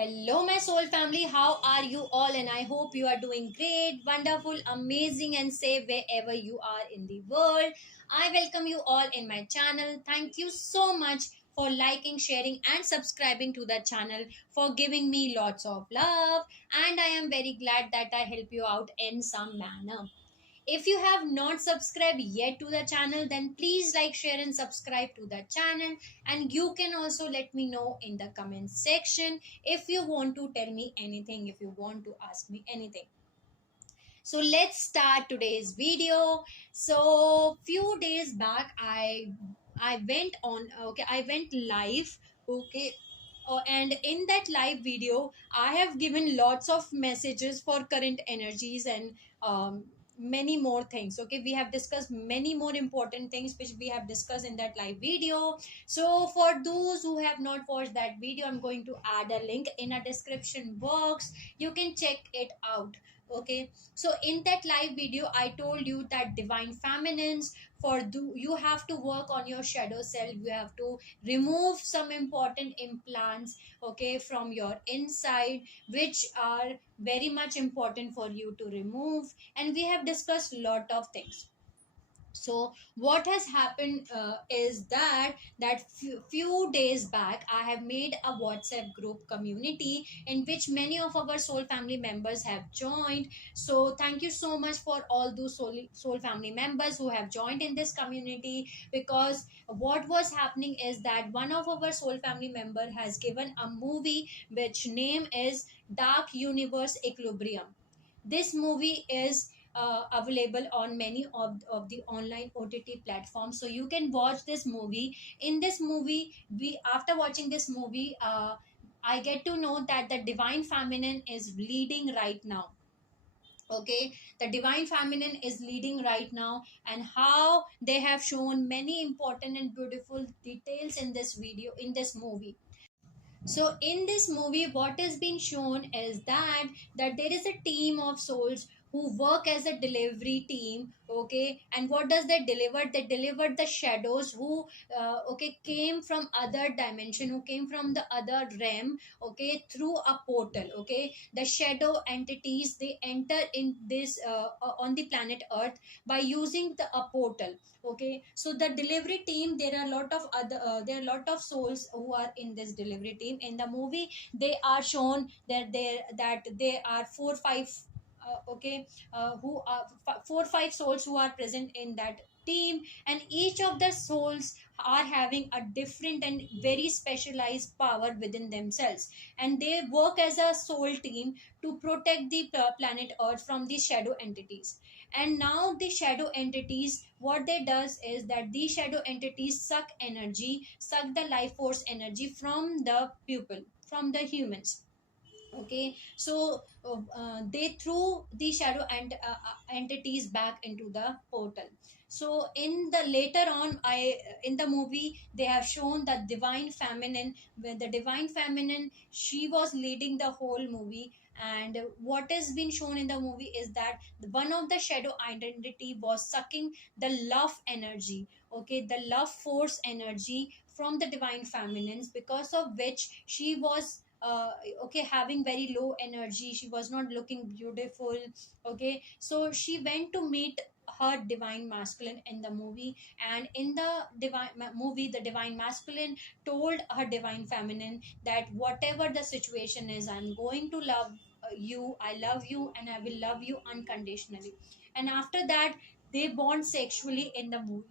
Hello, my soul family. How are you all? And I hope you are doing great, wonderful, amazing, and safe wherever you are in the world. I welcome you all in my channel. Thank you so much for liking, sharing, and subscribing to the channel, for giving me lots of love. And I am very glad that I help you out in some manner. If you have not subscribed yet to the channel, then please like, share, and subscribe to the channel. And you can also let me know in the comment section if you want to tell me anything, if you want to ask me anything. So let's start today's video. So few days back, I went on. Okay, I went live. Okay, and in that live video I have given lots of messages for current energies and many more things. Okay, we have discussed many more important things which we have discussed in that live video. So for those who have not watched that video, I'm going to add a link in a description box. You can check it out. Okay, so in that live video I told you that divine feminines, you have to work on your shadow self. You have to remove some important implants, okay, from your inside, which are very much important for you to remove. And we have discussed a lot of things. So what has happened is that few days back I have made a WhatsApp group community in which many of our soul family members have joined. So thank you so much for all those soul family members who have joined in this community, because what was happening is that one of our soul family member has given a movie which name is Dark Universe Equilibrium. This movie is available on many of the online OTT platforms, so you can watch this movie. In this movie, we after watching this movie, I get to know that the divine feminine is leading right now. Okay, the divine feminine is leading right now, and how they have shown many important and beautiful details in this video, in this movie. So in this movie what is being shown is that there is a team of souls who work as a delivery team. Okay, and what does they deliver? They delivered the shadows who okay, came from other dimension, who came from the other realm, okay, through a portal. Okay, the shadow entities, they enter in this on the planet earth by using the a portal. Okay, so the delivery team, there are a lot of other there are a lot of souls who are in this delivery team. In the movie they are shown that they are 4 5 okay, who are 4 5 souls who are present in that team, and each of the souls are having a different and very specialized power within themselves, and they work as a soul team to protect the planet earth from the shadow entities. And now the shadow entities, what they does is that these shadow entities suck energy, suck the life force energy from the people, from the humans. Okay, so they threw the shadow and entities back into the portal. So in the later on, I in the movie they have shown that divine feminine, when the divine feminine, she was leading the whole movie. And what has been shown in the movie is that one of the shadow identity was sucking the love energy, okay, the love force energy from the divine feminines, because of which she was okay, having very low energy. She was not looking beautiful. Okay, so she went to meet her divine masculine in the movie, and in the movie the divine masculine told her divine feminine that whatever the situation is, I'm going to love you, I love you, and I will love you unconditionally. And after that they bond sexually in the movie.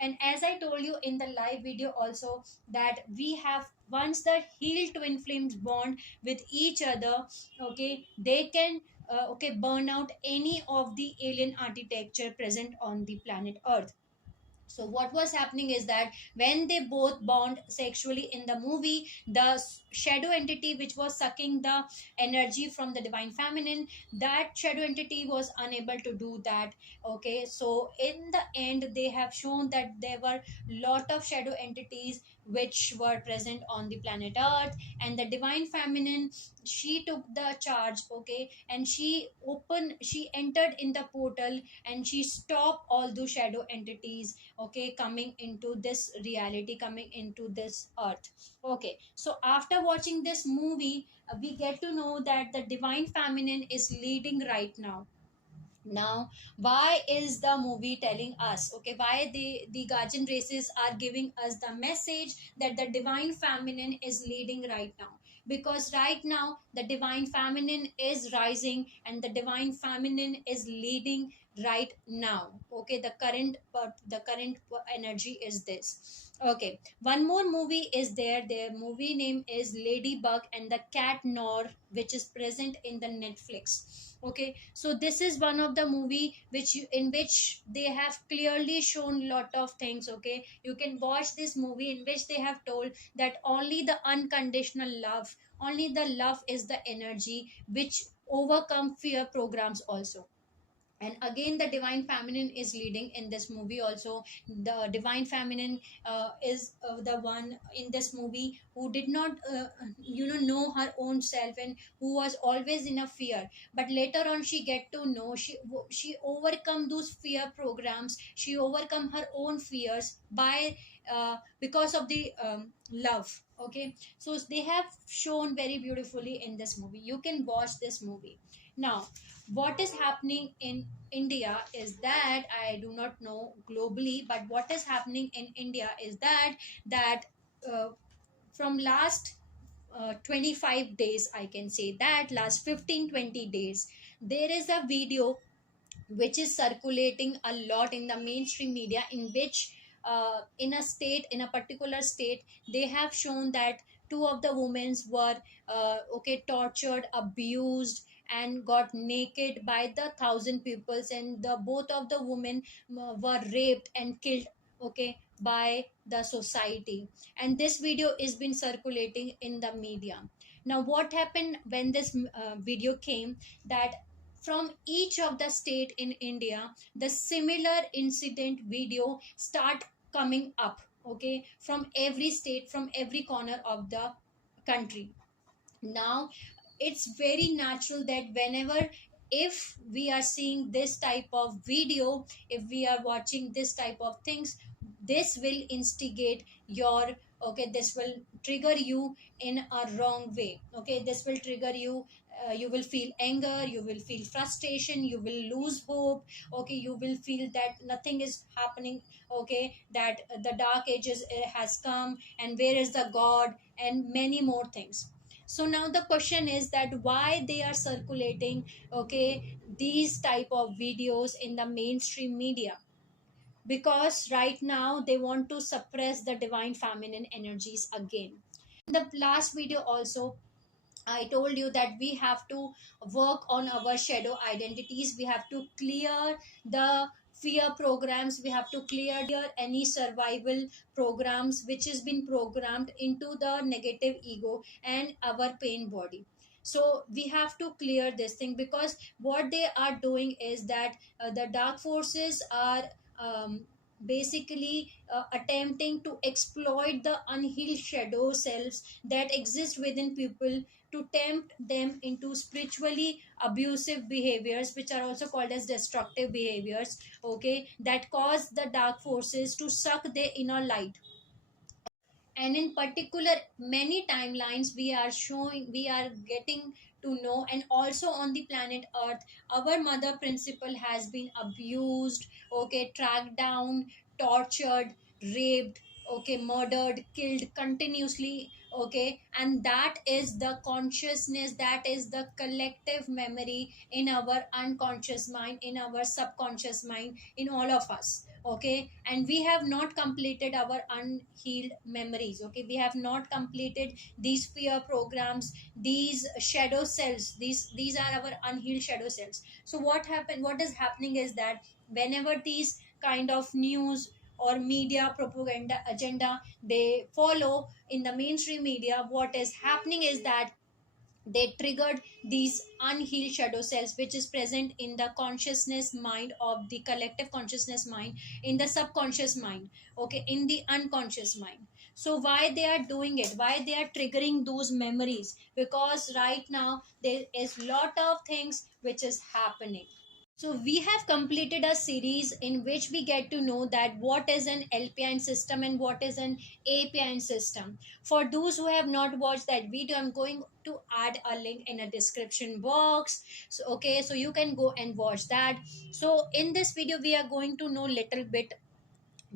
And as I told you in the live video also, that we have, once the healed twin flames bond with each other, okay, they can okay, burn out any of the alien architecture present on the planet earth. So what was happening is that when they both bond sexually in the movie, the shadow entity which was sucking the energy from the divine feminine, that shadow entity was unable to do that. Okay, so in the end they have shown that there were lot of shadow entities which were present on the planet Earth. And the divine feminine, she took the charge, okay, and she entered in the portal, and she stopped all those shadow entities, okay, coming into this reality, coming into this earth. Okay, so after watching this movie, we get to know that the divine feminine is leading right now. Now, why is the movie telling us, okay, why the guardian races are giving us the message that the divine feminine is leading right now? Because right now the divine feminine is rising, and the divine feminine is leading right now. Okay, the current energy is this. Okay, one more movie is there. Their movie name is Ladybug and the Cat Nor, which is present in the Netflix. Okay, so this is one of the movie in which they have clearly shown lot of things. Okay, you can watch this movie in which they have told that only the unconditional love, only the love is the energy which overcome fear programs also. And again the divine feminine is leading in this movie also. The divine feminine is the one in this movie who did not know her own self, and who was always in a fear. But later on she get to know, she overcome those fear programs, she overcome her own fears by because of the love. Okay, so they have shown very beautifully in this movie. You can watch this movie. Now, what is happening in India is that, I do not know globally, but what is happening in India is that uh, from last 25 days, I can say that last 15-20 days, there is a video which is circulating a lot in the mainstream media, in which in a particular state, they have shown that two of the women were tortured, abused, and got naked by the thousand peoples, and the both of the women were raped and killed, okay, by the society. And this video is been circulating in the media. Now what happened when this video came, that from each of the state in India, the similar incident video start coming up, okay, from every state, from every corner of the country. Now it's very natural that whenever, if we are seeing this type of video, if we are watching this type of things, this will instigate your, okay, this will trigger you in a wrong way. Okay, this will trigger you, you will feel anger, you will feel frustration, you will lose hope. Okay, you will feel that nothing is happening. Okay, that the dark ages has come, and where is the god, and many more things. So now the question is that why they are circulating, okay, these type of videos in the mainstream media? Because right now they want to suppress the divine feminine energies again. In the last video also, I told you that we have to work on our shadow identities. We have to clear the fear programs. We have to clear any survival programs which has been programmed into the negative ego and our pain body. So we have to clear this thing, because what they are doing is that the dark forces are basically attempting to exploit the unhealed shadow selves that exist within people, to tempt them into spiritually abusive behaviors, which are also called as destructive behaviors, okay, that cause the dark forces to suck their inner light. And in particular, many timelines we are getting to know, and also on the planet earth, our mother principle has been abused, okay, tracked down, tortured, raped, okay, murdered, killed continuously. Okay, and that is the consciousness, that is the collective memory in our unconscious mind, in our subconscious mind, in all of us. Okay, and we have not completed our unhealed memories. Okay, we have not completed these fear programs, these shadow cells, these are our unhealed shadow cells. So what is happening is that whenever these kind of news or media propaganda agenda they follow in the mainstream media, what is happening is that they triggered these unhealed shadow cells, which is present in the consciousness mind of the collective consciousness mind, in the subconscious mind, okay, in the unconscious mind. So why they are doing it, why they are triggering those memories? Because right now there is lot of things which is happening. So we have completed a series in which we get to know that what is an LPN system and what is an APIN system. For those who have not watched that video, I'm going to add a link in a description box. So okay, so you can go and watch that. So in this video, we are going to know little bit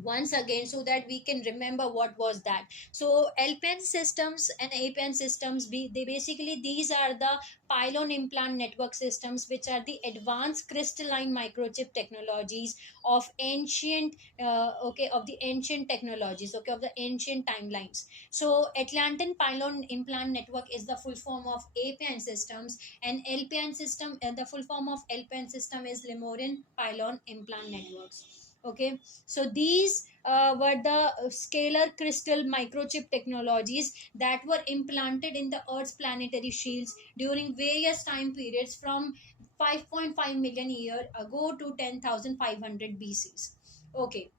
once again so that we can remember what was that. So LPN systems and APN systems, they basically, these are the pylon implant network systems, which are the advanced crystalline microchip technologies of ancient of the ancient technologies, of the ancient timelines. So Atlantan pylon implant network is the full form of APN systems, and LPN system, the full form of LPN system is Lemurian pylon implant networks. Okay, so these were the scalar crystal microchip technologies that were implanted in the Earth's planetary shields during various time periods from 5.5 million year ago to 10,500 BCs. Okay,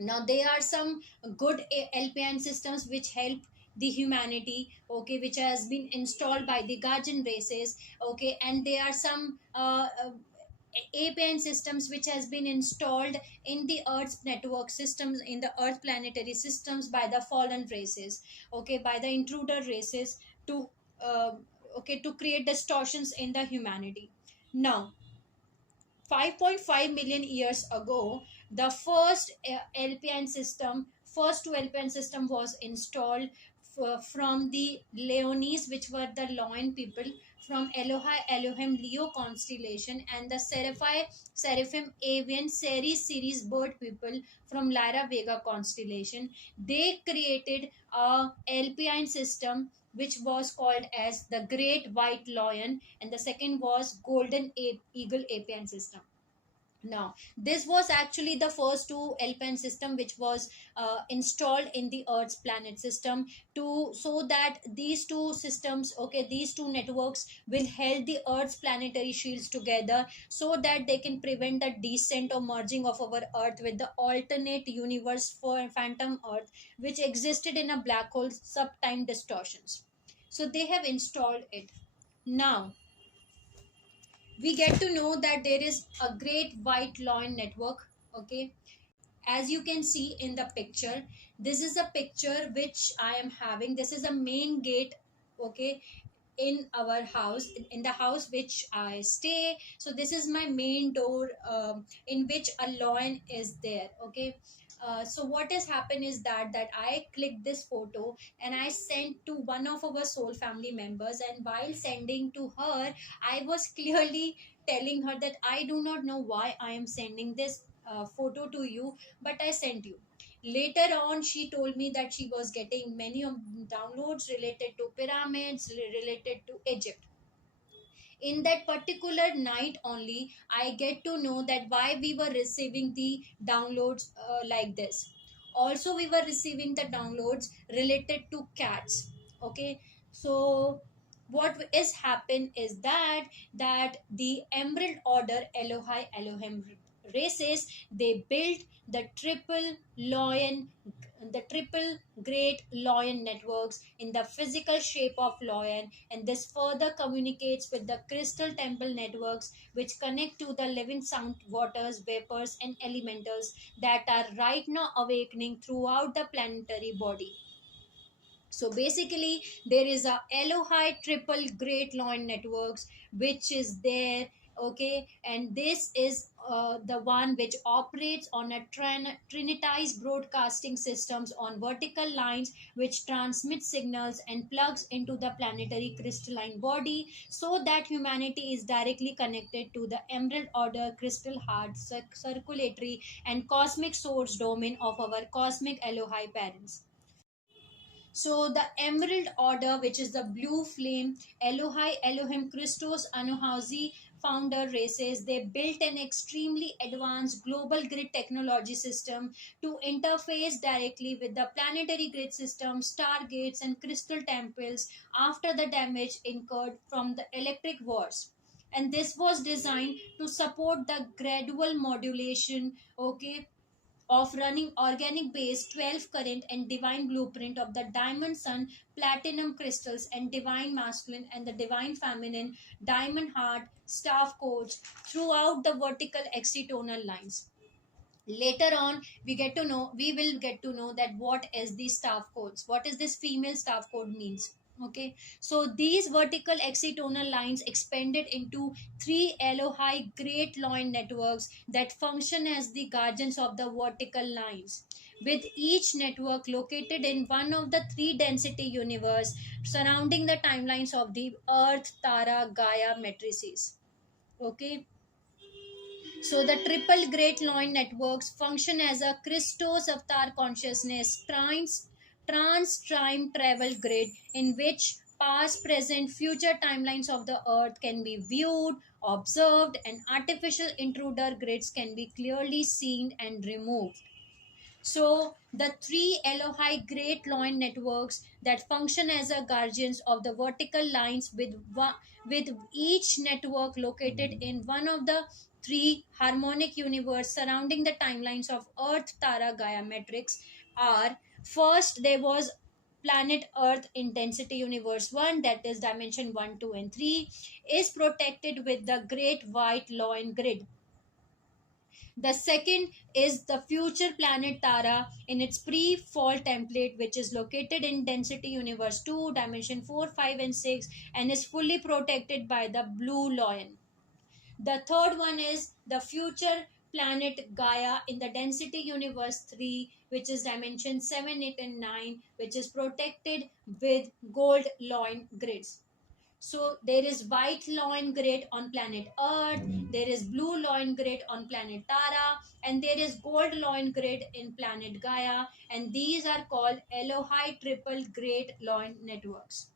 now there are some good LPN systems which help the humanity, okay, which has been installed by the guardian races, okay, and there are some APN systems which has been installed in the Earth's network systems, in the Earth planetary systems by the fallen races, okay, by the intruder races to uh, to create distortions in the humanity. Now 5.5 million years ago, the first two LPN system was installed from the Leonis, which were the Loin people from Elohai Elohim Leo constellation, and the Seraphim Avian Ceres series bird people from Lyra Vega constellation. They created a LPN system which was called as the Great White Lion, and the second was Golden Eagle APN system. Now, this was actually the first two LPN system which was installed in the Earth's planet system, to so that these two systems, okay, these two networks will hold the Earth's planetary shields together, so that they can prevent the descent or merging of our Earth with the alternate universe for phantom Earth, which existed in a black hole subtime distortions. So they have installed it. Now we get to know that there is a great white lion network. Okay, as you can see in the picture, this is a picture which I am having. This is a main gate, okay, in our house, in the house which I stay. So this is my main door, in which a lion is there. Okay, so what has happened is that I clicked this photo and I sent to one of our soul family members, and while sending to her, I was clearly telling her that I do not know why I am sending this photo to you, but I sent you. Later on, she told me that she was getting many downloads related to pyramids, related to Egypt. In that particular night only, I get to know that why we were receiving the downloads like this. Also, we were receiving the downloads related to cats. Okay, so what is happened is that the Emerald Order Elohai Elohim races, they built lion the triple great lion networks in the physical shape of lion, and this further communicates with the crystal temple networks, which connect to the living sound waters, vapors, and elementals that are right now awakening throughout the planetary body. So basically, there is a Elohai triple great lion networks which is there. Okay, and this is the one which operates on a trinitized broadcasting systems on vertical lines, which transmit signals and plugs into the planetary crystalline body, so that humanity is directly connected to the Emerald Order crystal heart circulatory and cosmic source domain of our cosmic Elohai parents. So the Emerald Order, which is the blue flame, Elohai Elohim Christos Anuhausi founder races, they built an extremely advanced global grid technology system to interface directly with the planetary grid system, stargates, and crystal temples after the damage incurred from the electric wars. And this was designed to support the gradual modulation, okay, of running organic base 12 current and divine blueprint of the diamond sun platinum crystals and divine masculine and the divine feminine diamond heart staff codes throughout the vertical excitonal lines. Later on we will get to know that what is the staff codes, what is this female staff code means. Okay, so these vertical excitonal lines expanded into three Elohai great loin networks that function as the guardians of the vertical lines, with each network located in one of the three density universe surrounding the timelines of the earth tara gaia matrices. Okay, so the triple great loin networks function as a Christos avatar consciousness trans-time travel grid in which past, present, future timelines of the earth can be viewed, observed, and artificial intruder grids can be clearly seen and removed. So the three Elohai great loin networks that function as a guardians of the vertical lines with each network located in one of the three harmonic universe surrounding the timelines of Earth, Tara, Gaia matrix are: first there was planet Earth intensity universe 1, that is dimension 1, 2 and 3, is protected with the great white loin grid. The second is the future planet Tara in its pre-fall template, which is located in density universe 2, dimension 4, 5, and 6, and is fully protected by the blue lion. The third one is the future planet Gaia in the density universe 3, which is dimension 7, 8, and 9, which is protected with gold loin grids. So there is white loin grid on planet Earth, there is blue loin grid on planet Tara, and there is gold loin grid in planet Gaia, and these are called Elohai triple great loin networks.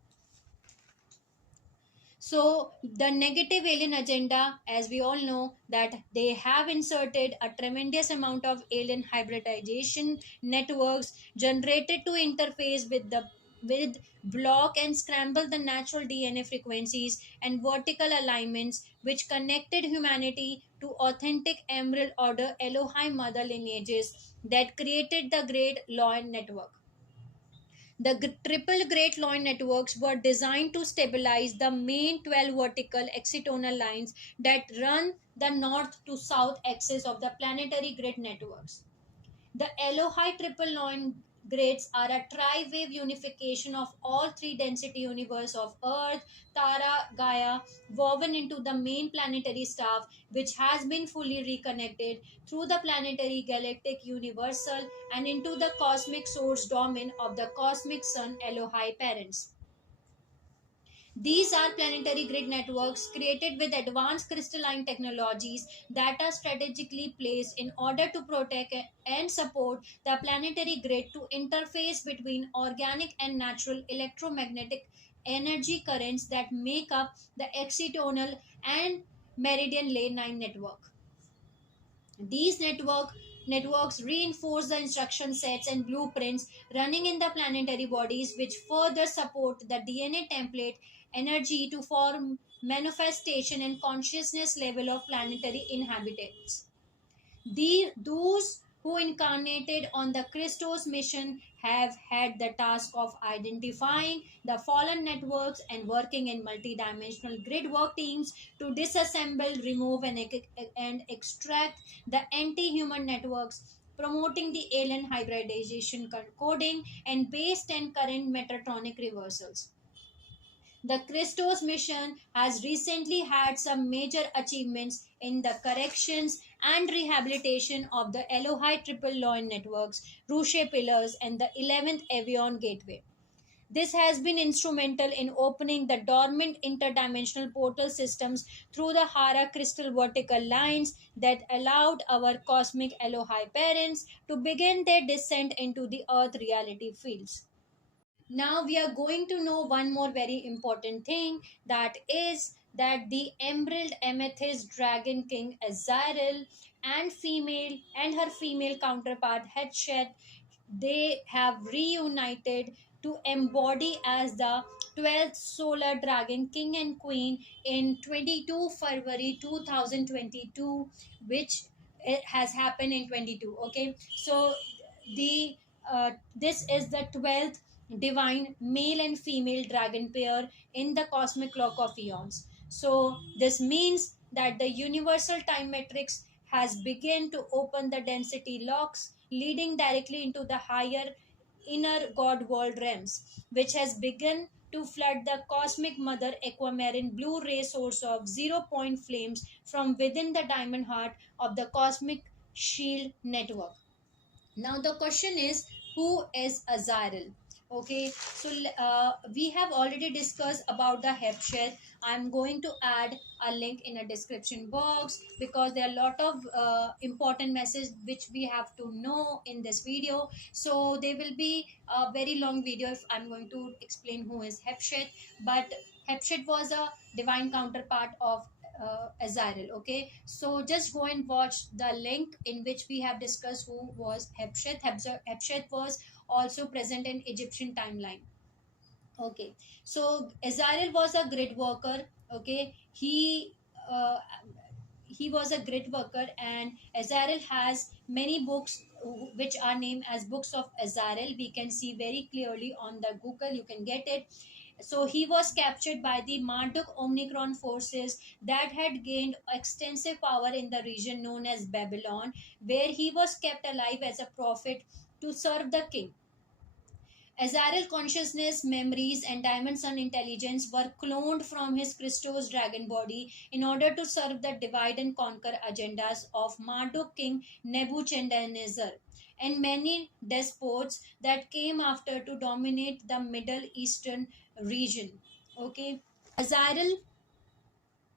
So the negative alien agenda, as we all know, that they have inserted a tremendous amount of alien hybridization networks generated to interface with block and scramble the natural DNA frequencies and vertical alignments which connected humanity to authentic emerald order Elohim mother lineages that created the great loin network. The triple Great Loin networks were designed to stabilize the main 12 vertical excitonal lines that run the north to south axis of the planetary grid networks. The Elohai triple loin grids are a tri-wave unification of all three density universe of Earth, Tara, Gaia, woven into the main planetary staff, which has been fully reconnected through the planetary galactic universal and into the cosmic source domain of the cosmic sun Elohai parents. These are planetary grid networks created with advanced crystalline technologies that are strategically placed in order to protect and support the planetary grid to interface between organic and natural electromagnetic energy currents that make up the excitonal and meridian lane 9 network. These networks reinforce the instruction sets and blueprints running in the planetary bodies, which further support the DNA template energy to form manifestation and consciousness level of planetary inhabitants. Those who incarnated on the Christos mission have had the task of identifying the fallen networks and working in multidimensional grid work teams to disassemble, remove, and extract the anti-human networks, promoting the alien hybridization coding and base 10 current metatronic reversals. The Christos mission has recently had some major achievements in the corrections and rehabilitation of the Elohai triple loin networks, Rushe pillars, and the 11th Avion gateway. This has been instrumental in opening the dormant interdimensional portal systems through the Hara crystal vertical lines that allowed our cosmic Elohai parents to begin their descent into the Earth reality fields. Now we are going to know one more very important thing, that is that the emerald amethyst dragon king Azrael and her female counterpart Hatshepsut, they have reunited to embody as the 12th solar dragon king and queen in 22 February 2022, which it has happened in 22. Okay, so the this is the 12th divine male and female dragon pair in the cosmic clock of eons. So this means that the universal time matrix has begun to open the density locks leading directly into the higher inner god world realms, which has begun to flood the cosmic mother aquamarine blue ray source of zero point flames from within the diamond heart of the cosmic shield network. Now the question is, who is Azarel? Okay, so we have already discussed about the Hatshepsut. I'm going to add a link in a description box because there are a lot of important messages which we have to know in this video. So there will be a very long video if I'm going to explain who is Hatshepsut. But Hatshepsut was a divine counterpart of Azarel. Okay, so just go and watch the link in which we have discussed who was Hatshepsut. Hatshepsut was also present in Egyptian timeline. Okay, so Azarel was a grid worker. Okay, he was a grid worker, and Azarel has many books which are named as books of Azarel. We can see very clearly on the Google. You can get it. So he was captured by the Marduk Omicron forces that had gained extensive power in the region known as Babylon, where he was kept alive as a prophet to serve the king. Azrael consciousness, memories, and Diamond Sun intelligence were cloned from his Christos dragon body in order to serve the divide and conquer agendas of Marduk king Nebuchadnezzar and many despots that came after to dominate the Middle Eastern region. Okay, Azrael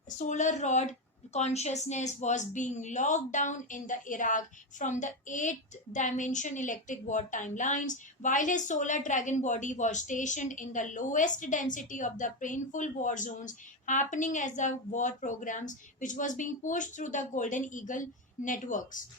solar rod consciousness was being locked down in the Iraq from the 8th dimension electric war timelines, while his solar dragon body was stationed in the lowest density of the painful war zones happening as the war programs which was being pushed through the Golden Eagle networks.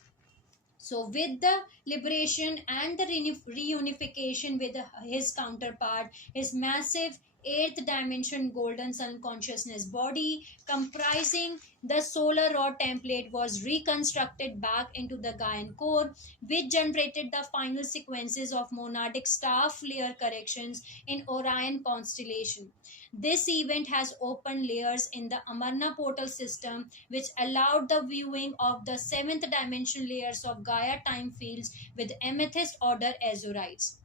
So, with the liberation and the reunification with his counterpart, his massive eighth dimension golden sun consciousness body, comprising the solar rod template, was reconstructed back into the Gaian core, which generated the final sequences of monadic star flare corrections in Orion constellation. This event has opened layers in the Amarna portal system, which allowed the viewing of the seventh dimension layers of Gaia time fields with amethyst order azurites.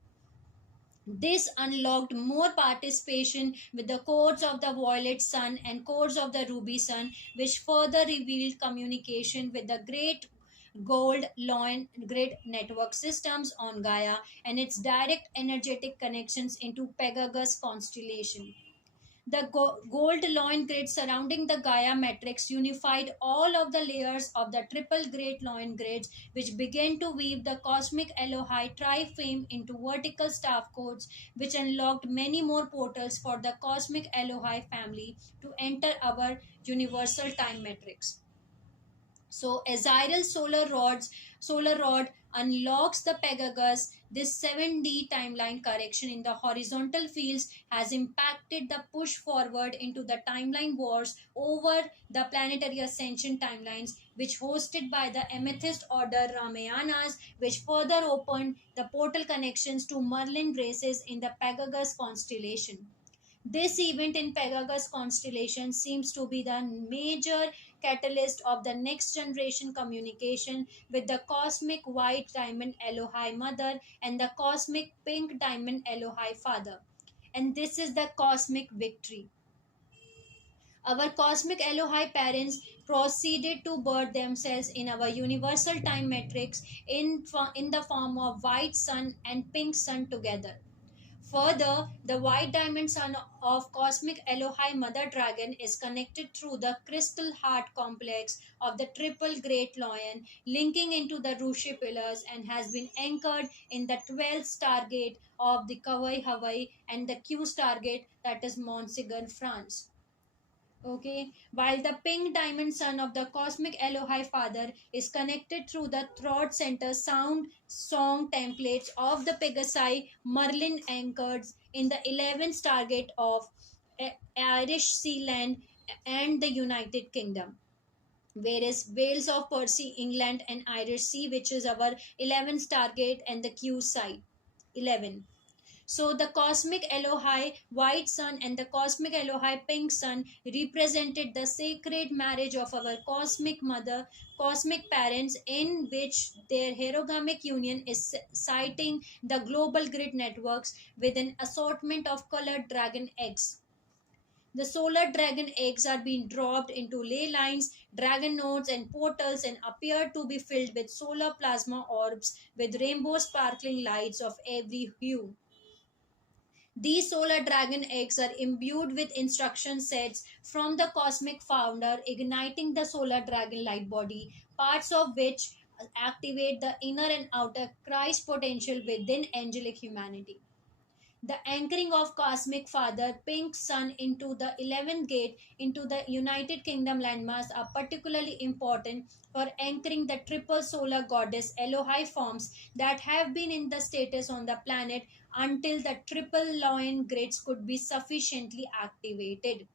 This unlocked more participation with the codes of the violet sun and codes of the ruby sun, which further revealed communication with the great gold loin grid network systems on Gaia and its direct energetic connections into Pegasus constellation. The gold loin grid surrounding the Gaia matrix unified all of the layers of the triple great loin grids, which began to weave the cosmic Elohai trifame into vertical staff codes, which unlocked many more portals for the cosmic Elohai family to enter our universal time matrix. So Azrael solar rod unlocks the Pegasus. This 7D timeline correction in the horizontal fields has impacted the push forward into the timeline wars over the planetary ascension timelines, which hosted by the Amethyst Order Ramayanas, which further opened the portal connections to Merlin races in the Pegasus constellation. This event in Pegasus constellation seems to be the major catalyst of the next generation communication with the cosmic white diamond Elohai mother and the cosmic pink diamond Elohai father. And this is the cosmic victory. Our cosmic Elohai parents proceeded to birth themselves in our universal time matrix in the form of white sun and pink sun together. Further, the white diamond sun of cosmic Elohai mother dragon is connected through the crystal heart complex of the triple great lion, linking into the Rushi pillars, and has been anchored in the 12th stargate of the Kauai Hawaii and the Q stargate, that is Montsegur, France. Okay, while the pink diamond sun of the cosmic Elohai father is connected through the throat center sound song templates of the Pegasi Merlin anchors in the 11th stargate of Irish Sea Land and the United Kingdom. whereas Wales of Percy, England, and Irish Sea, which is our 11th stargate and the Q side 11. So the cosmic Elohai white sun and the cosmic Elohai pink sun represented the sacred marriage of our cosmic mother, cosmic parents, in which their herogamic union is citing the global grid networks with an assortment of colored dragon eggs. The solar dragon eggs are being dropped into ley lines, dragon nodes, and portals and appear to be filled with solar plasma orbs with rainbow sparkling lights of every hue. These solar dragon eggs are imbued with instruction sets from the cosmic founder, igniting the solar dragon light body, parts of which activate the inner and outer Christ potential within angelic humanity. The anchoring of cosmic father pink sun into the 11th gate into the United Kingdom landmass are particularly important for anchoring the triple solar goddess Elohai forms that have been in the status on the planet until the triple lion grids could be sufficiently activated.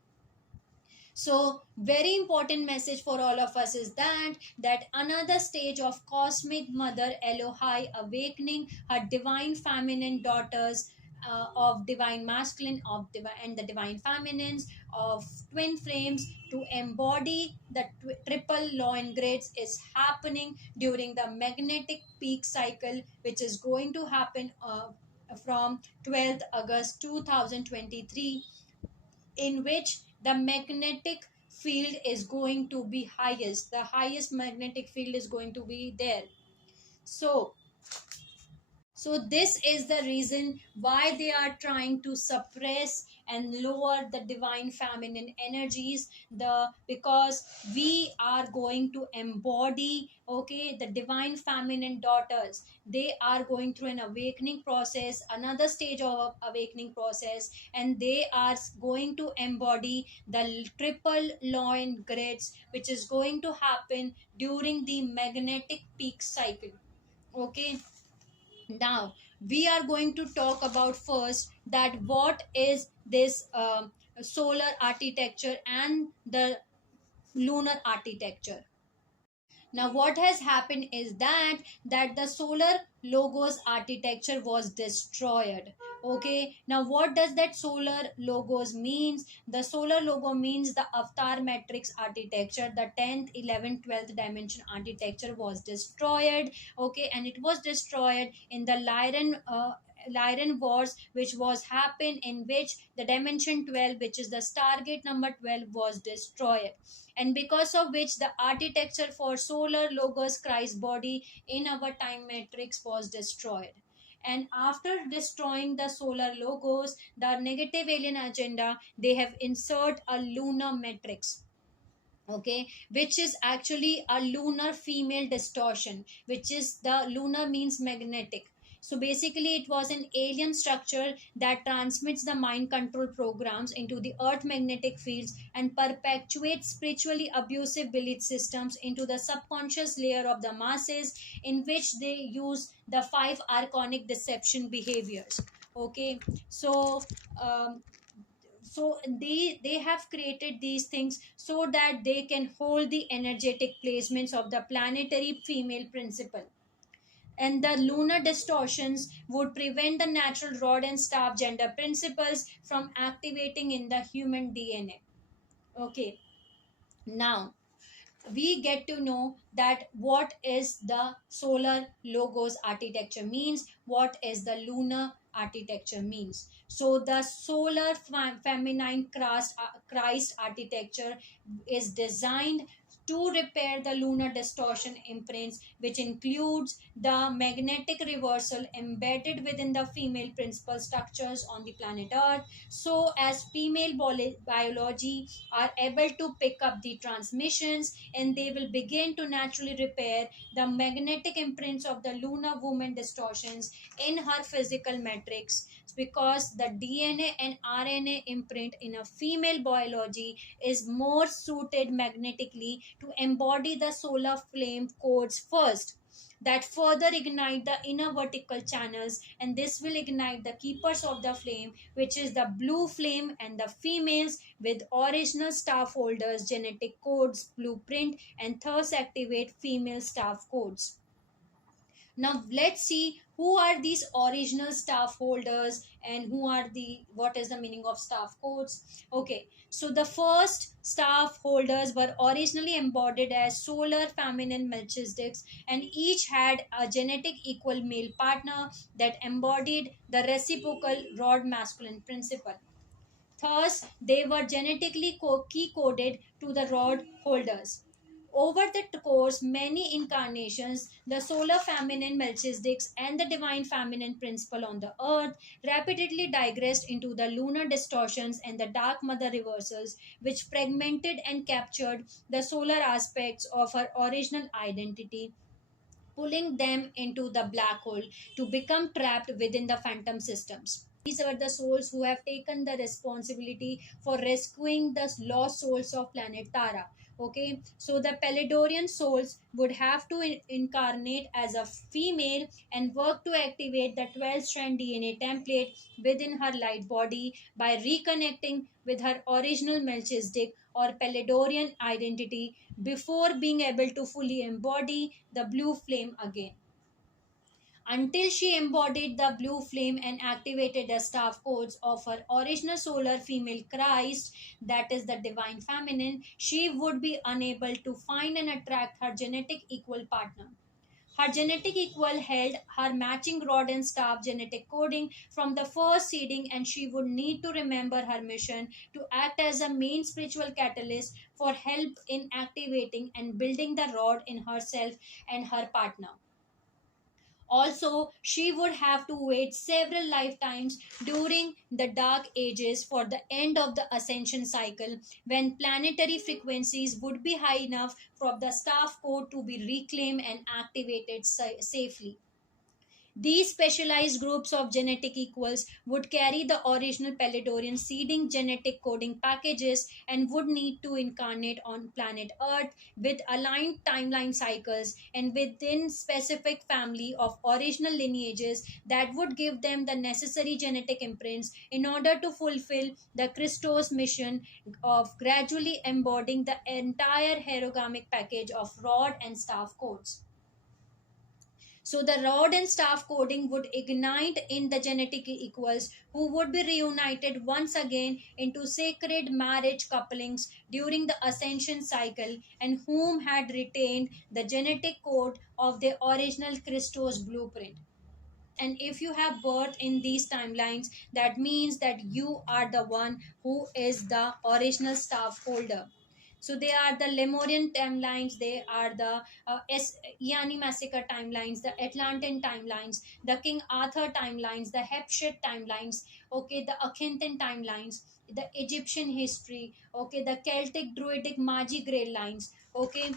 So very important message for all of us is that another stage of cosmic mother Elohai awakening her divine feminine daughters, of divine masculine of divine and the divine feminines of twin flames to embody the triple loin grids is happening during the magnetic peak cycle, which is going to happen from 12th August 2023, in which the magnetic field is going to be highest. The highest magnetic field is going to be there. So this is the reason why they are trying to suppress and lower the divine feminine energies, the because we are going to embody, okay, the divine feminine daughters. They are going through an awakening process, another stage of awakening process, and they are going to embody the triple loin grids, which is going to happen during the magnetic peak cycle. Okay, now we are going to talk about first that what is this solar architecture and the lunar architecture. Now what has happened is that the solar logos architecture was destroyed. Okay, now what does that solar logos means? The solar logo means the avatar matrix architecture, the 10th 11th 12th dimension architecture was destroyed. Okay, and it was destroyed in the Lyran wars, which was happened, in which the dimension 12, which is the stargate number 12, was destroyed, and because of which the architecture for solar logos Christ body in our time matrix was destroyed. And after destroying the solar logos, the negative alien agenda, they have insert a lunar matrix, okay, which is actually a lunar female distortion, which is the lunar means magnetic. So basically it was an alien structure that transmits the mind control programs into the earth magnetic fields and perpetuates spiritually abusive belief systems into the subconscious layer of the masses, in which they use the five archonic deception behaviors. Okay, so um, they have created these things so that they can hold the energetic placements of the planetary female principle, and the lunar distortions would prevent the natural rod and staff gender principles from activating in the human DNA. Okay, now we get to know that what is the solar logos architecture means, what is the lunar architecture means. So the solar feminine Christ architecture is designed to repair the lunar distortion imprints, which includes the magnetic reversal embedded within the female principal structures on the planet Earth, so as female biology are able to pick up the transmissions, and they will begin to naturally repair the magnetic imprints of the lunar woman distortions in her physical matrix, because the DNA and RNA imprint in a female biology is more suited magnetically to embody the solar flame codes first. that further ignite the inner vertical channels, and this will ignite the keepers of the flame, which is the blue flame, and the females with original staff holders genetic codes blueprint, and thus activate female staff codes. Now let's see who are these original staff holders, and who are the, what is the meaning of staff codes. Okay, so the first staff holders were originally embodied as solar feminine Melchisedeks, and each had a genetic equal male partner that embodied the reciprocal rod masculine principle. Thus, they were genetically key coded to the rod holders. Over the course, many incarnations, the solar feminine Melchisedeks and the divine feminine principle on the earth rapidly digressed into the lunar distortions and the dark mother reversals, which fragmented and captured the solar aspects of her original identity, pulling them into the black hole to become trapped within the phantom systems. These are the souls who have taken the responsibility for rescuing the lost souls of planet Tara. Okay, so the Palaidorian souls would have to incarnate as a female and work to activate the 12 strand DNA template within her light body by reconnecting with her original Melchizedek or Palaidorian identity before being able to fully embody the blue flame again. Until she embodied the blue flame and activated the staff codes of her original solar female Christ, that is the divine feminine, she would be unable to find and attract her genetic equal partner. Her genetic equal held her matching rod and staff genetic coding from the first seeding, and she would need to remember her mission to act as a main spiritual catalyst for help in activating and building the rod in herself and her partner. Also, she would have to wait several lifetimes during the dark ages for the end of the ascension cycle, when planetary frequencies would be high enough for the staff code to be reclaimed and activated safely. These specialized groups of genetic equals would carry the original Palaidorian seeding genetic coding packages and would need to incarnate on planet Earth with aligned timeline cycles and within specific family of original lineages that would give them the necessary genetic imprints in order to fulfill the Christos mission of gradually embodying the entire hierogamic package of rod and staff codes. So the rod and staff coding would ignite in the genetic equals who would be reunited once again into sacred marriage couplings during the ascension cycle, and whom had retained the genetic code of their original Christos blueprint. And if you have birth in these timelines, that means that you are the one who is the original staff holder. So they are the Lemurian timelines, they are the Iani massacre timelines, the Atlantean timelines, the King Arthur timelines, the Hatshepsut timelines, okay, the Akhenaton timelines, the Egyptian history, okay, the Celtic Druidic Magi Grail lines, okay.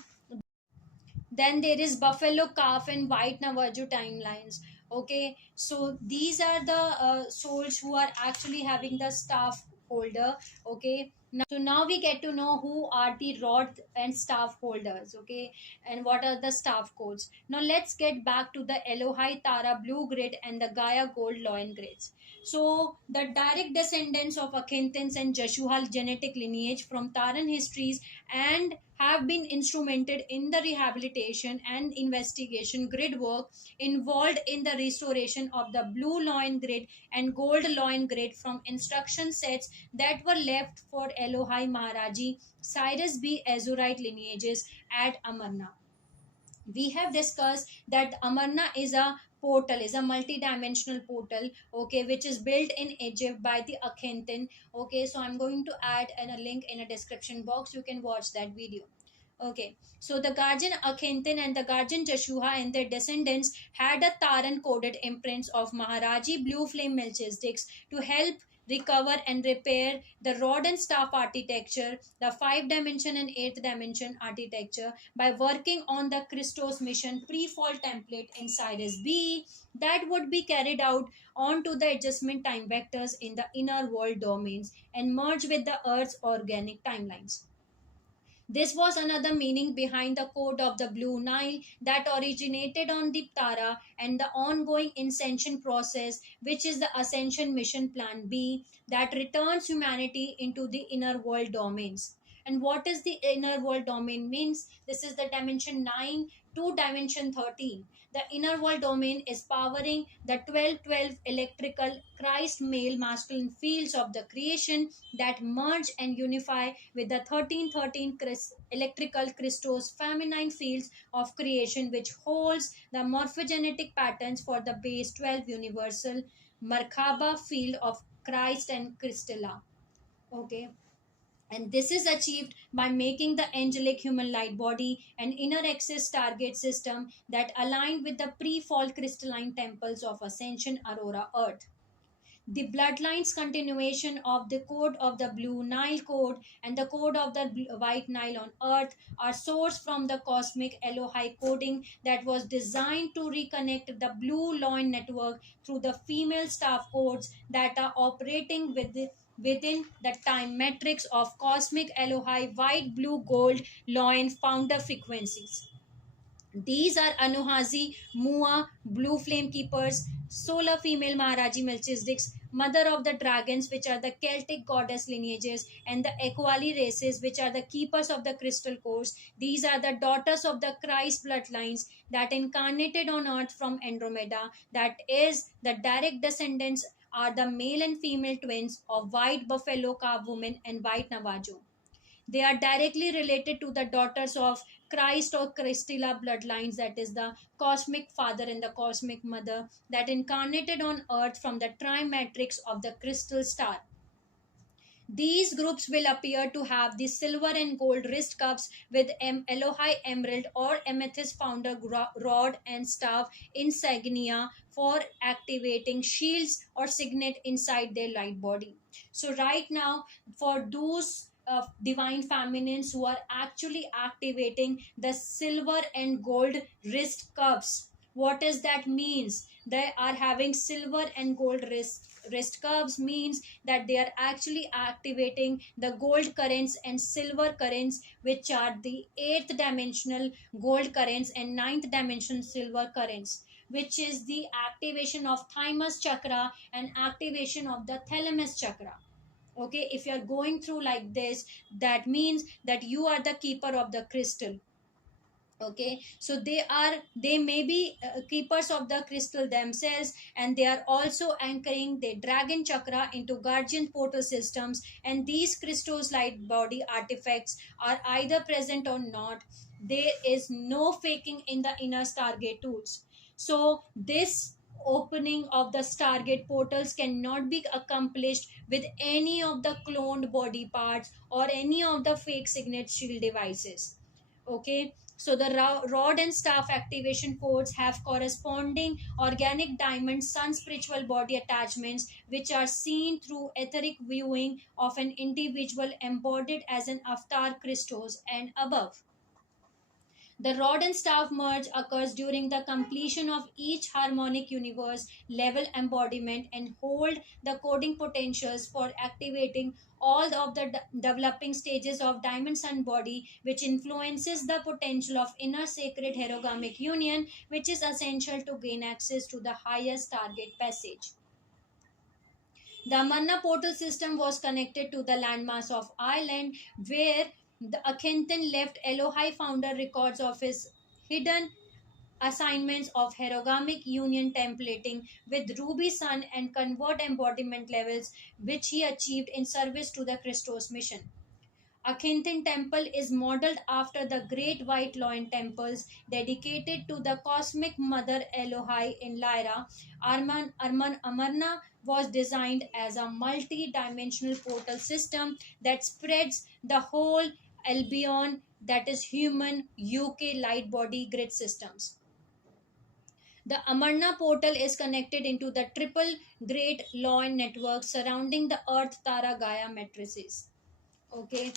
Then there is buffalo calf and white Navajo timelines. Okay, so these are the souls who are actually having the staff holder. Okay, so now we get to know who are the rod and staff holders. Okay, and what are the staff codes. Now let's get back to the Elohai Tara blue grid and the Gaia gold loin grids. So the direct descendants of Akhentans and Jeshua genetic lineage from Taran histories and have been instrumented in the rehabilitation and investigation grid work involved in the restoration of the blue loin grid and gold loin grid from instruction sets that were left for Elohai Maharaji Cyrus B. Azurite lineages at Amarna. We have discussed that Amarna is a portal, is a multi-dimensional portal, okay, which is built in Egypt by the Akhenaton. Okay, so I'm going to add a link in a description box, you can watch that video. Okay, so the guardian Akhenaton and the guardian Jeshua and their descendants had a Taran coded imprints of Maharaji blue flame Melchisedeks to help recover and repair the rod and staff architecture, the 5 dimension and 8th dimension architecture, by working on the Christos mission pre-fall template in Cyrus B that would be carried out onto the adjustment time vectors in the inner world domains and merge with the Earth's organic timelines. This was another meaning behind the code of the Blue Nile that originated on the Tara and the ongoing ascension process, which is the Ascension Mission Plan B that returns humanity into the inner world domains. And what is the inner world domain means? This is the dimension 9 to dimension 13. The inner world domain is powering the 12-12 electrical Christ male masculine fields of the creation that merge and unify with the 13-13 electrical Christos feminine fields of creation, which holds the morphogenetic patterns for the base 12 universal Merkaba field of Christ and Christella. Okay, and this is achieved by making the angelic human light body an inner access target system that aligned with the pre-fall crystalline temples of Ascension Aurora Earth. The bloodlines continuation of the code of the Blue Nile code and the code of the White Nile on Earth are sourced from the cosmic Elohai coding that was designed to reconnect the Blue Loin network through the female staff codes that are operating within the time matrix of cosmic Elohai white, blue, gold Loin founder frequencies. These are Anuhazi, Mua, Blue Flame Keepers, Solar Female Maharaji Melchizedek's, Mother of the Dragons, which are the Celtic goddess lineages, and the Equali races, which are the keepers of the crystal cores. These are the daughters of the Christ bloodlines that incarnated on earth from Andromeda, that is, the direct descendants are the male and female twins of white buffalo calf woman and white Navajo. They are directly related to the daughters of Christ or Christilla bloodlines, that is the cosmic father and the cosmic mother that incarnated on earth from the trimatrix of the crystal star. These groups will appear to have the silver and gold wrist cuffs with Elohai emerald or amethyst founder rod and staff insignia for activating shields or signet inside their light body. So right now, for those divine feminines who are actually activating the silver and gold wrist cuffs, what does that means? They are having silver and gold wrist cuffs means that they are actually activating the gold currents and silver currents, which are the eighth dimensional gold currents and ninth dimensional silver currents, which is the activation of thymus chakra and activation of the thalamus chakra. Okay, if you are going through like this, that means that you are the keeper of the crystal. Okay, so they may be keepers of the crystal themselves, and they are also anchoring the dragon chakra into guardian portal systems, and these crystals light body artifacts are either present or not. There is no faking in the inner stargate tools. So this opening of the stargate portals cannot be accomplished with any of the cloned body parts or any of the fake signet shield devices. Okay, so the rod and staff activation codes have corresponding organic diamond sun spiritual body attachments, which are seen through etheric viewing of an individual embodied as an avatar Christos and above. The rod and staff merge occurs during the completion of each harmonic universe level embodiment and hold the coding potentials for activating all of the developing stages of diamond sun body, which influences the potential of inner sacred herogamic union, which is essential to gain access to the highest target passage. The Amarna portal system was connected to the landmass of Ireland, where the Akhenaton left Elohai founder records of his hidden assignments of herogamic union templating with Ruby Sun and convert embodiment levels, which he achieved in service to the Christos mission. Akhenaton temple is modeled after the great white loin temples dedicated to the cosmic mother Elohai in Lyra. Amarna was designed as a multi-dimensional portal system that spreads the whole Albion, that is human UK light body grid systems. The Amarna portal is connected into the triple great loin network surrounding the Earth Tara Gaia matrices. Okay,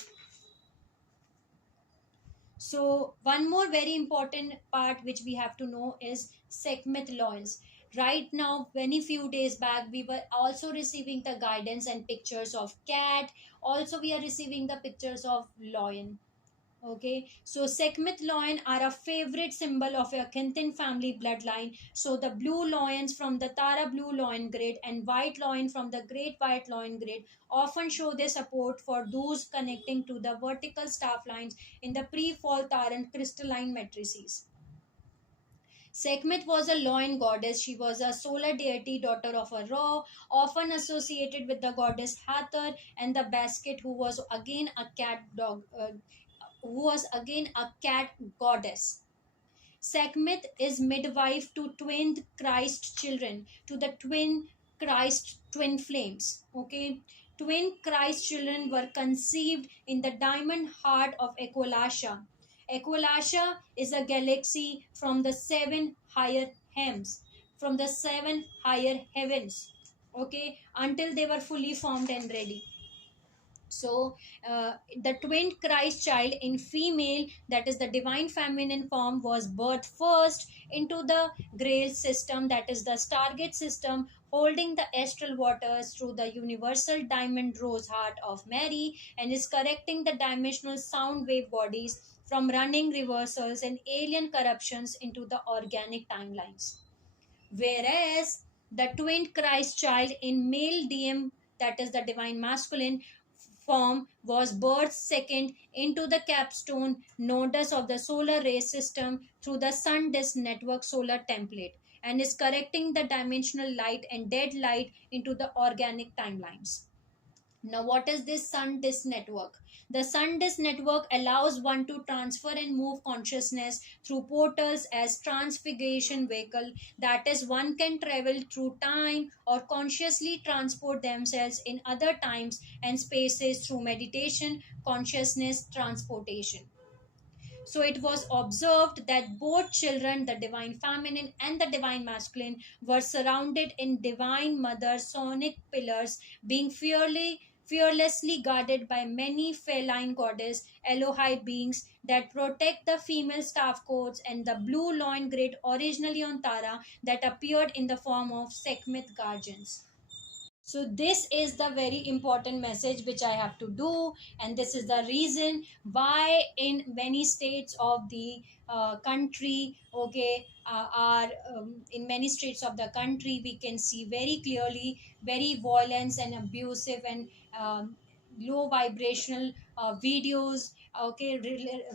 so one more very important part which we have to know is Sekhmet loins. Right now, very few days back, we were also receiving the guidance and pictures of cat. Also, we are receiving the pictures of lion. Okay, so Sekhmet lion are a favorite symbol of a Akhenaton family bloodline. So the blue lions from the Tara blue lion grid and white lion from the great white lion grid often show their support for those connecting to the vertical staff lines in the pre-fall Taran crystalline matrices. Sekhmet was a lion goddess. She was a solar deity, daughter of a Ra, often associated with the goddess Hathor and the basket, who was again a cat dog. Who was again a cat goddess. Sekhmet is midwife to twin Christ children, to the twin Christ twin flames. Okay, twin Christ children were conceived in the diamond heart of Equilasha. Equilasha is a galaxy from the seven higher heavens. Okay, until they were fully formed and ready. So the twin Christ child in female, that is the divine feminine form, was birthed first into the grail system, that is the stargate system, holding the astral waters through the universal diamond rose heart of Mary, and is correcting the dimensional sound wave bodies from running reversals and alien corruptions into the organic timelines. Whereas the twin Christ child in male DM, that is the divine masculine form, was birthed second into the capstone nodus of the solar ray system through the sun disk network solar template, and is correcting the dimensional light and dead light into the organic timelines. Now, what is this sun disk network? The sun disk network allows one to transfer and move consciousness through portals as transfiguration vehicle. That is, one can travel through time or consciously transport themselves in other times and spaces through meditation, consciousness transportation. So it was observed that both children, the divine feminine and the divine masculine, were surrounded in divine mother sonic pillars, being fearlessly guarded by many feline goddess Elohai beings that protect the female staff codes and the blue loin grid originally on Tara that appeared in the form of Sekhmet guardians. So this is the very important message which I have to do, and this is the reason why in many states of the country, okay, are in many states of the country we can see very clearly very violence and abusive and low vibrational videos, okay,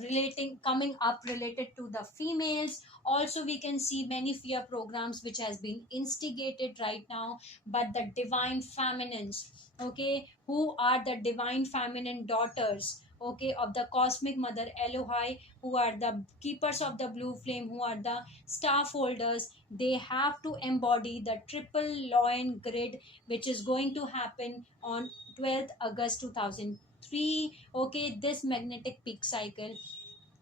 relating coming up related to the females. Also we can see many fear programs which has been instigated right now, but the divine feminines, okay, who are the divine feminine daughters, okay, of the cosmic mother Elohai, who are the keepers of the blue flame, who are the staff holders, they have to embody the triple lion grid which is going to happen on 12th August 2003. Okay, this magnetic peak cycle,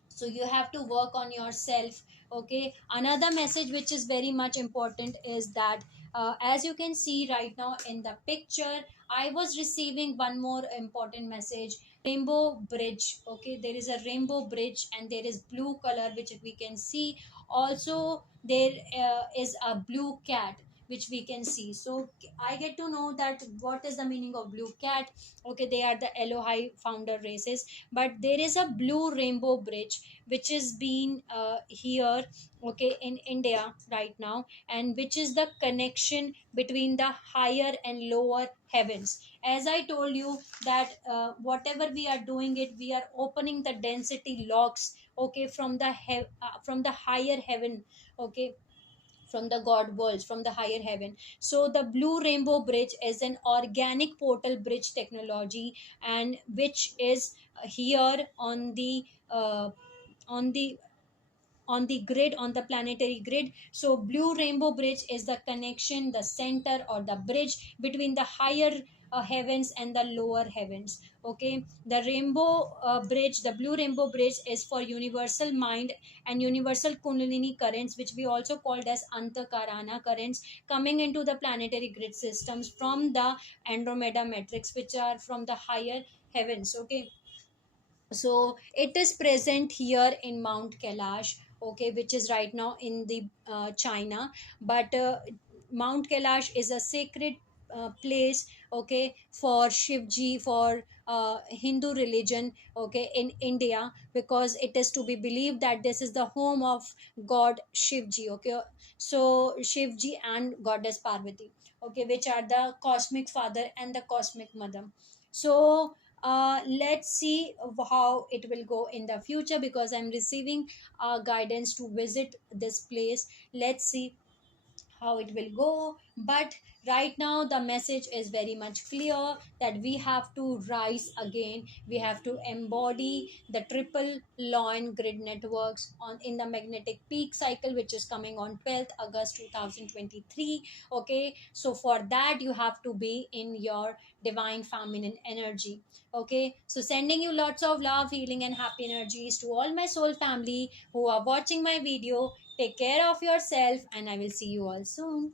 so you have to work on yourself. Okay, another message which is very much important is that as you can see right now in the picture, I was receiving one more important message: rainbow bridge. Okay, there is a rainbow bridge and there is blue color which we can see. Also there is a blue cat which we can see. So I get to know that what is the meaning of blue cat. Okay, they are the Elohai founder races, but there is a blue rainbow bridge which is being here, okay, in India right now, and which is the connection between the higher and lower heavens. As I told you that whatever we are doing it, we are opening the density locks, okay, from the from the higher heaven, okay, from the god worlds, from the higher heaven. So the blue rainbow bridge is an organic portal bridge technology, and which is here on the on the grid, on the planetary grid. So blue rainbow bridge is the connection, the center or the bridge between the higher heavens and the lower heavens. Okay, the rainbow bridge, the blue rainbow bridge, is for universal mind and universal kundalini currents, which we also called as antakarana currents, coming into the planetary grid systems from the Andromeda matrix, which are from the higher heavens. Okay, so it is present here in Mount Kailash, okay, which is right now in the China. But Mount Kailash is a sacred place, okay, for Shivji, for Hindu religion, okay, in India, because it is to be believed that this is the home of God Shivji, okay. So Shivji and goddess Parvati, okay, which are the cosmic father and the cosmic mother. So let's see how it will go in the future, because I'm receiving guidance to visit this place. Let's see how it will go. But right now the message is very much clear that we have to rise again. We have to embody the triple law and grid networks on in the magnetic peak cycle, which is coming on 12th August 2023. Okay, so for that you have to be in your divine feminine energy. Okay, so sending you lots of love, healing, and happy energies to all my soul family who are watching my video. Take care of yourself, and I will see you all soon.